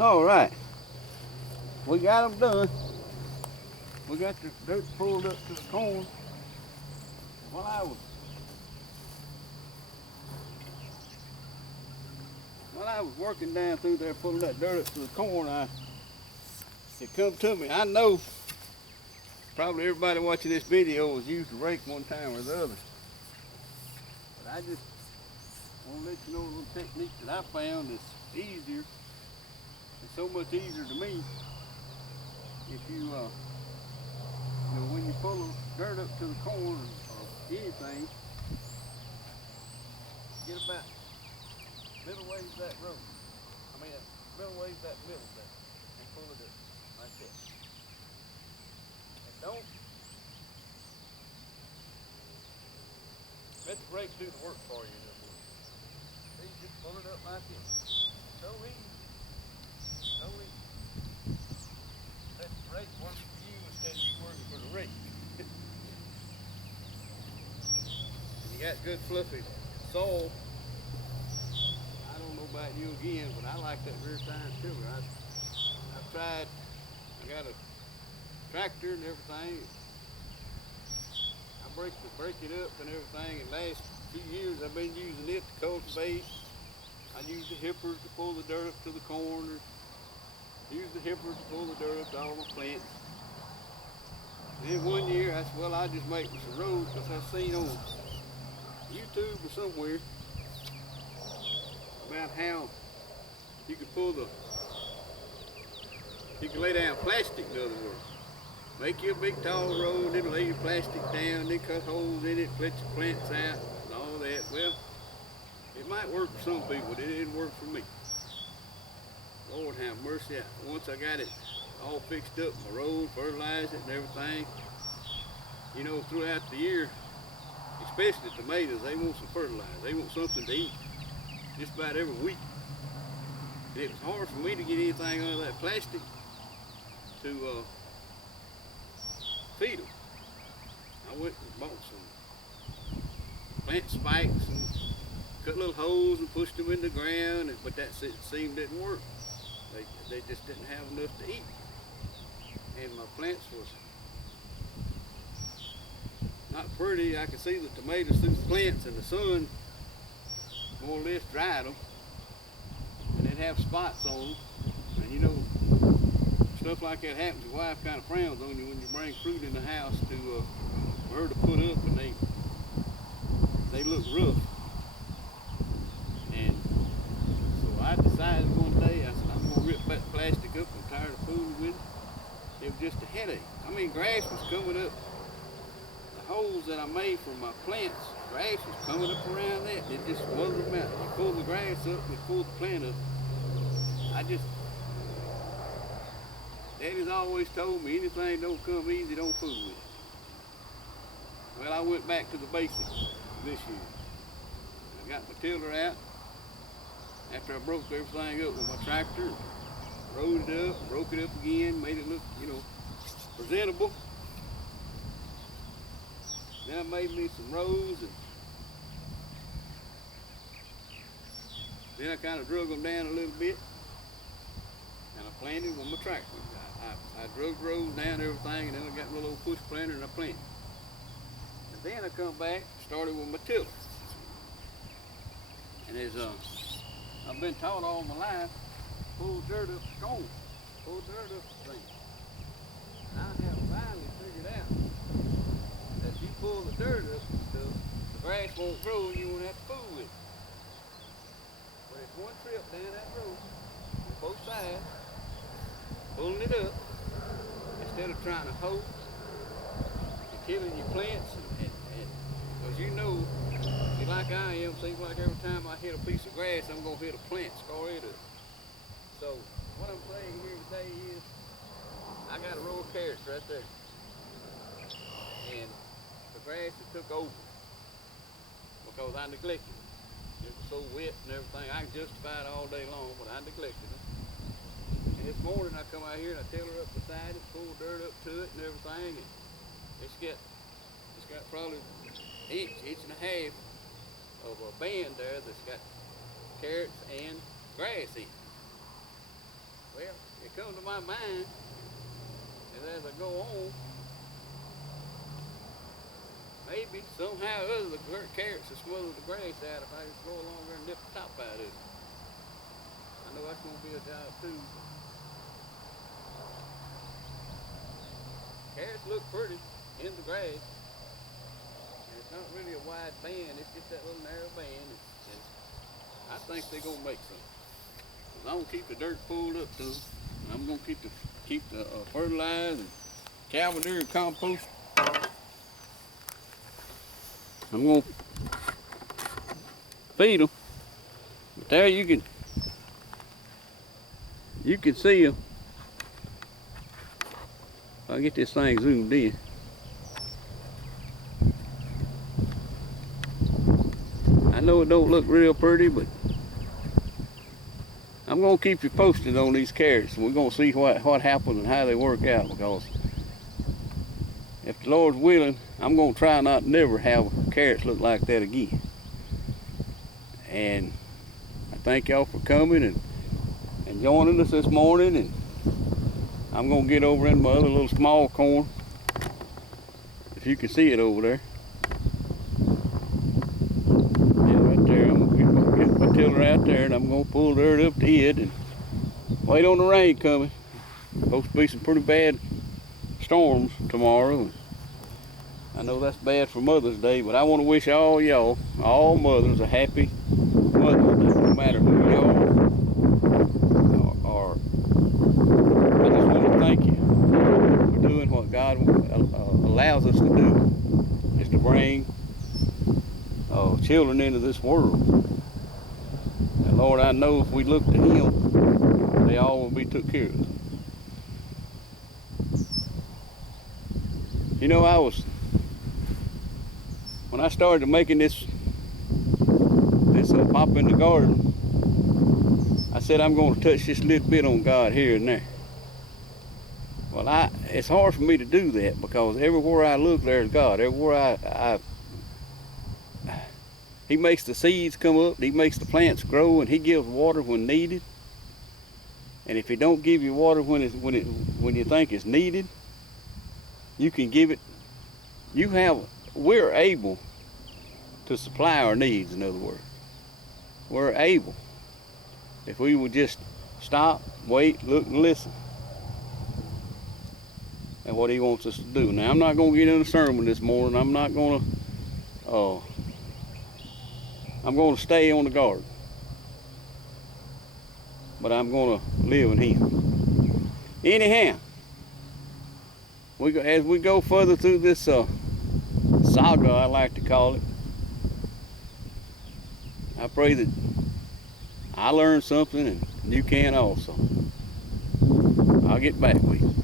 All right, we got them done. We got the dirt pulled up to the corn. While I was while I was working down through there pulling that dirt up to the corn, it come to me. I know probably everybody watching this video has used a rake one time or the other, but I just want to let you know a little technique that I found that's easier. It's so much easier to me if when you pull the dirt up to the corn or anything, get about middle ways that road. Middle ways that middle there, and pull it up like that. And don't let the brake do the work for you. See, just pull it up like this. So easy, so easy. Let the brake work for you instead of you working for the rake. And you got good fluffy soil. I don't know about you again, but I like that rear tire tiller. I've tried. I got a tractor and everything. I break it up and everything. And last few years I've been using it to cultivate. I use the hippers to pull the dirt up to the corn, or use the hippers to pull the dirt up to all my plants. And then one year I said, well, I'll just make me some roads, because I seen on YouTube or somewhere about how you could you can lay down plastic, in other words. Make you a big tall road, then lay your plastic down, then cut holes in it, let your plants out, and all that. Well, it might work for some people, but it didn't work for me. Lord have mercy. Once I got it all fixed up, my road, fertilized it and everything, throughout the year, especially tomatoes, they want some fertilizer. They want something to eat just about every week. And it was hard for me to get anything out of that plastic to feed them. I went and bought some plant spikes and cut little holes and pushed them in the ground, but that seemed didn't work. They just didn't have enough to eat. And my plants was not pretty. I could see the tomatoes through the plants, and the sun more or less dried them. And they'd have spots on them. And stuff like that happens. Your wife kind of frowns on you when you bring fruit in the house for her to put up, and they look rough. And so I decided one day, I said, I'm gonna rip that plastic up. I'm tired of fooling with it. It was just a headache. Grass was coming up. The holes that I made for my plants, grass was coming up around that. It just smothered them out. You pull the grass up, you pull the plant up. Daddy's always told me, anything don't come easy, don't fool with it. Well, I went back to the basics this year. I got my tiller out after I broke everything up with my tractor, rode it up, broke it up again, made it look, presentable. Then I made me some rows, and then I kind of drug them down a little bit, and I planted with my tractor. I drug rows down everything, and then I got a little old push planter and I planted. And then I come back, started with my tiller. And I've been taught all my life, pull dirt up the corn, pull dirt up the thing. And I have finally figured out that if you pull the dirt up and stuff, the grass won't grow and you won't have to fool with it. But it's one trip down that road, on both sides, pulling it up, instead of trying to hoe and killing your plants. And because like I am, seems like every time I hit a piece of grass, I'm going to hit a plant, scar it up. So what I'm saying here today is, I got a row of carrots right there. And the grass had took over because I neglected it. It was so wet and everything. I can justify it all day long, but I neglected it. And this morning I come out here and I tiller up beside it, pull dirt up to it and everything. And it's got probably inch and a half of a band there that's got carrots and grass in it. comes to my mind is as I go on, maybe somehow or other the carrots will smother the grass out if I just go along there and nip the top out of it. I know that's going to be a job too. Carrots look pretty in the grass. And it's not really a wide band, it's just that little narrow band. And I think they're going to make some. I'm going to keep the dirt pulled up to them. I'm going to keep the fertilizer and cow manure and compost. I'm going to feed them. But there you can see them. If I get this thing zoomed in. I know it don't look real pretty, but I'm going to keep you posted on these carrots. We're going to see what happens and how they work out, because if the Lord's willing, I'm going to try not to never have carrots look like that again. And I thank y'all for coming and joining us this morning. And I'm going to get over in my other little small corn, if you can see it over there. My tiller out there, and I'm going to pull dirt up to it and wait on the rain coming. Supposed to be some pretty bad storms tomorrow. I know that's bad for Mother's Day, but I want to wish all y'all, all mothers, a happy Mother's Day, no matter who y'all are. I just want to thank you for doing what God allows us to do, is to bring children into this world. And Lord, I know if we look to Him, they all will be took care of. You know, when I started making this Poppa in the garden, I said I'm going to touch just a little bit on God here and there. Well, it's hard for me to do that, because everywhere I look, there's God. Everywhere He makes the seeds come up, He makes the plants grow, and He gives water when needed. And if He don't give you water when you think it's needed, you can give it. We're able to supply our needs, in other words. We're able. If we would just stop, wait, look, and listen at what He wants us to do. Now, I'm not going to get in a sermon this morning. I'm going to stay on the garden. But I'm going to live in Him. Anyhow, as we go further through this saga, I like to call it, I pray that I learned something and you can also. I'll get back with you.